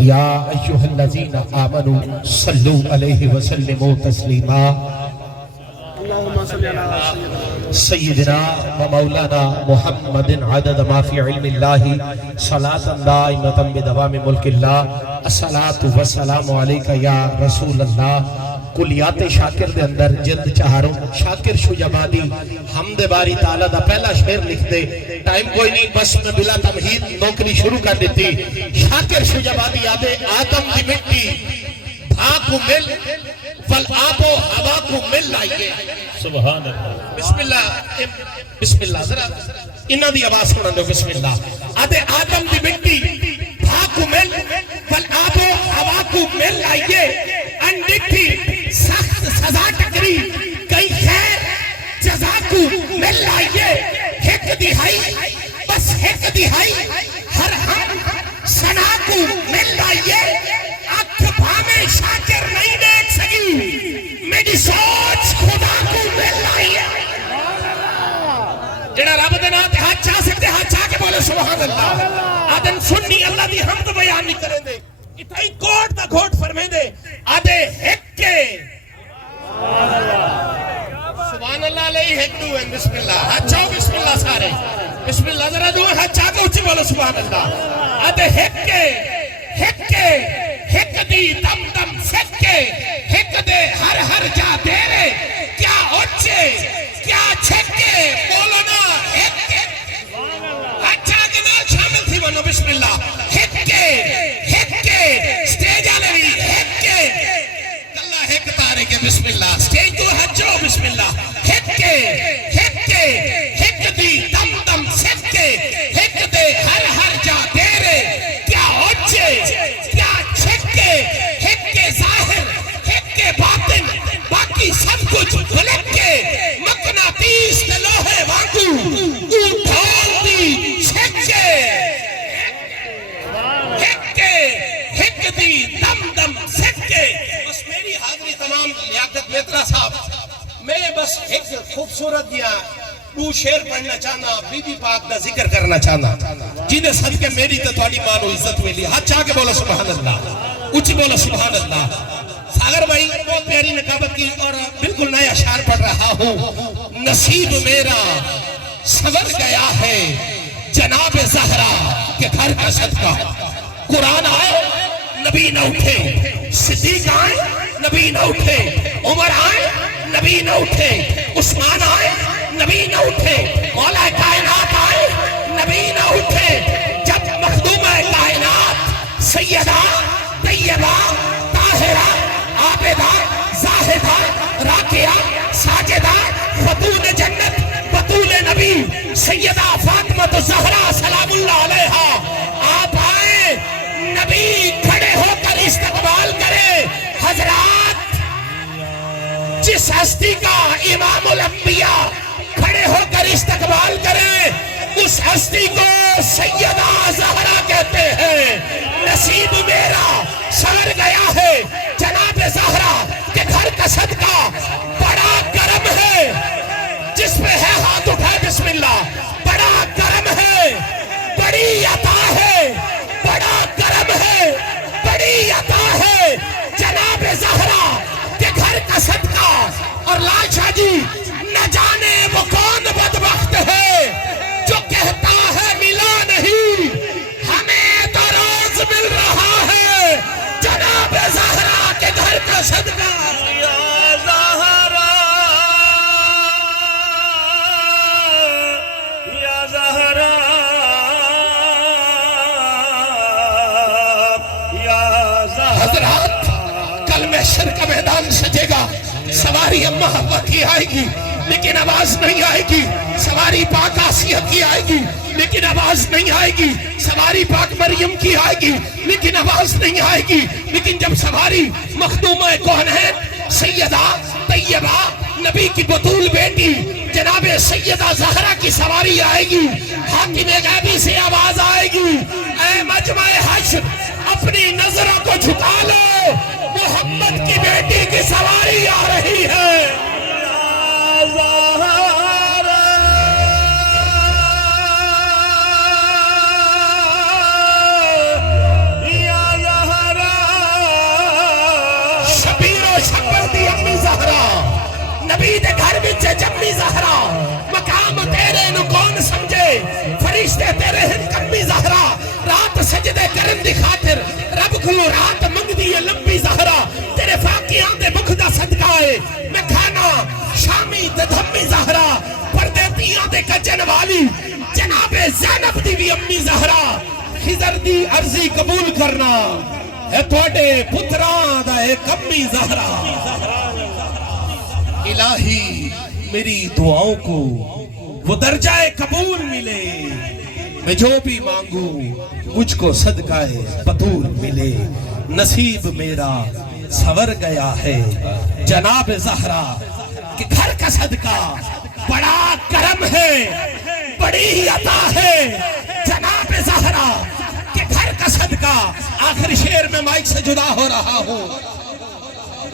یا ایہا الذین آمنوا صلو علیہ وسلموا تسلیما سیدنا و مولانا محمد عدد ما فی علم اللہ صلاة دائمتا بدوام ملک اللہ الصلاة والسلام علیکہ یا رسول اللہ کلیات شاکر دے اندر جلد چہاروں شاکر شجابادی حمد باری تعالیٰ دا پہلا شعر لکھ دے ٹائم کوئی نہیں بس میں بلا تمہید نوکری شروع کر دیتی شاکر شجابادی یادے آدم دی مٹی بھا کو مل والآب و ہوا کو مل لائیے سبحان اللہ بسم اللہ ذرا انہاں دی آواز سنن دو بسم اللہ آدھے آدم دی مٹی بھا کو مل والآب و ہوا کو مل لائیے انڈکھی سخت سزا ٹکری کئی خیر جزا کو مل لائیے ایک دہائی بس ایک دہائی ہر ہم سنا کو مل لائیے اکھ بھامے شاکر نہیں دیکھ سکی میری سوچ خدا کو مل لائیے جڑا رب دے نام تے ہاتھ چاہ سکتے ہاتھ چاہ کے بولے سبحان اللہ آدن سننی اللہ دی حمد بیان نہیں کریں دے اتائی کوٹ دا گھوٹ فرمے دے آدھے ہکے سبحان اللہ علیہ ہک دوئن بسم اللہ ہاتھ چاہو بسم اللہ سارے بسم اللہ ذرا دوئن ہاتھ چاہ کے اچھی بولو سبحان اللہ آدھے ہکے ہک دی دم دم سکے ہک دے ہر ہر جا دیرے کیا اچھے کیا چھکے بولو نا ہکے ہاتھ چاہ کے نال شامل تھی بنو بسم اللہ ہکے سٹیج آلے بھی ہکے اللہ ہک تارے کے بسم اللہ سٹیج تو ہجو بسم اللہ ہکے ہک دی دم دم سکے ہک دے ہر ہر جا دیرے کیا اچھے کیا چھکے ہکے ظاہر ہکے باطن باقی سب کچھ غلط کے مقناطیس تے لوہے وانگو اٹھان دی چھکے ہک دی دم دم سکے بس میری حاضری تمام لیاقت میترا صاحب میں بس ایک خوبصورت دیا دو شعر پڑھنا چاہنا بی بی پاک دا ذکر کرنا چاہنا جنہیں صدقے میری تے تھوڑی مانو عزت ملی ہاتھ چاہ کے بولو سبحان اللہ اچھی بولو سبحان اللہ ساگر بھائی بہت پیاری نقابت کی اور بالکل نیا اشعار پڑھ رہا ہوں نصیب میرا سور گیا ہے جناب زہرا کے گھر کا صدقہ قرآن آئے نبی نہ اٹھے صدیق آئے نبی نہ اٹھے عمر آئے نبی نہ اٹھے عثمان آئے نبی نہ اٹھے مولا کائنات آئے نبی نہ اٹھے جب مخدوم کائنات سیدہ طیبہ طاہرہ عابدہ زاہدہ راکعہ ساجدہ خاتون جنت بطول نبی سیدہ فاطمہ الزہرا سلام اللہ علیہا آپ آئے نبی کھڑے ہو کر استقبال کرے حضرات جس ہستی کا امام الانبیاء کھڑے ہو کر استقبال کرے اس ہستی کو سیدہ زہرا کہتے ہیں نصیب میرا سور گیا ہے جناب زہرا کے گھر کا صدقہ بڑا کرم ہے جس پہ ہے ہاتھ اٹھائے بسم اللہ بڑا کرم ہے بڑی عطا ہے بڑا کرم ہے بڑی عطا ہے جناب زہرا کے گھر کا صدقہ اور لال شاہ جی نہ جانے وہ کون بدبخت ہے جو کہتا ہے ملا نہیں ہمیں تو روز مل رہا ہے جناب زہرا کے گھر کا صدقہ یا زہرا یا زہرا یا زہرا حضرات کل محشر کا میدان سجے گا سواری اماں حوا کی آئے گی لیکن آواز نہیں آئے گی سواری پاک آسیہ کی آئے گی لیکن آواز نہیں آئے گی سواری پاک مریم کی آئے گی لیکن آواز نہیں آئے گی لیکن جب سواری مخدومہ کونین سیدہ طیبہ نبی کی بطول بیٹی جناب سیدہ زہرا کی سواری آئے گی حاکم غیبی سے آواز آئے گی اے مجمع حشر اپنی نظروں کو جھکا لو محمد کی بیٹی کی سواری آ رہی ہے یا زہرا یا زہرا نبی دے گھر وچ جمی زہرا مقام تیرے نو کون سمجھے فرشتے تیرے ہن کمی زہرا رات سجدے کرن دی خاطر رب کھلو رات منگ دی لمبی زہرا تیرے فاقیاں دے مکھ دا صدقہ ہے میں کھانا شامی تے دھمی زہرا پردیتیاں دے کجن والی جناب زینب دی بھی امی زہرا خضر دی عرضی قبول کرنا ہے توڑے پتران دا ایک امی زہرا الہی میری دعاؤں کو وہ درجہ قبول ملے میں جو بھی مانگوں مجھ کو صدقہ بطول ملے نصیب میرا سور گیا ہے جناب زہرا کہ گھر کا صدقہ بڑا کرم ہے بڑی ہی عطا ہے جناب زہرا کہ گھر کا صدقہ آخر شعر میں مائک سے جدا ہو رہا ہوں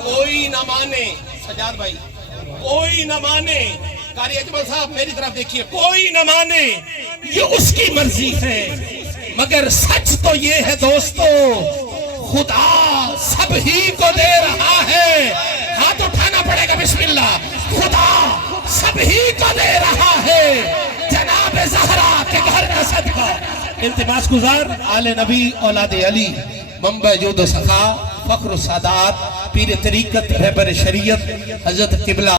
کوئی نہ مانے سجاد بھائی کوئی نہ مانے قاری اجمل صاحب میری طرف دیکھیے کوئی نہ مانے یہ اس کی مرضی ہے مگر سچ تو یہ ہے دوستو خدا سب ہی کو دے رہا ہے ہاتھ اٹھانا پڑے گا بسم اللہ خدا سب ہی کو دے رہا ہے جناب زہرا کے گھر کا صدقہ التماس گزار آل نبی اولاد علی منبع جود و سخا فخر و سعادات پیر طریقت رہبر شریعت حضرت قبلہ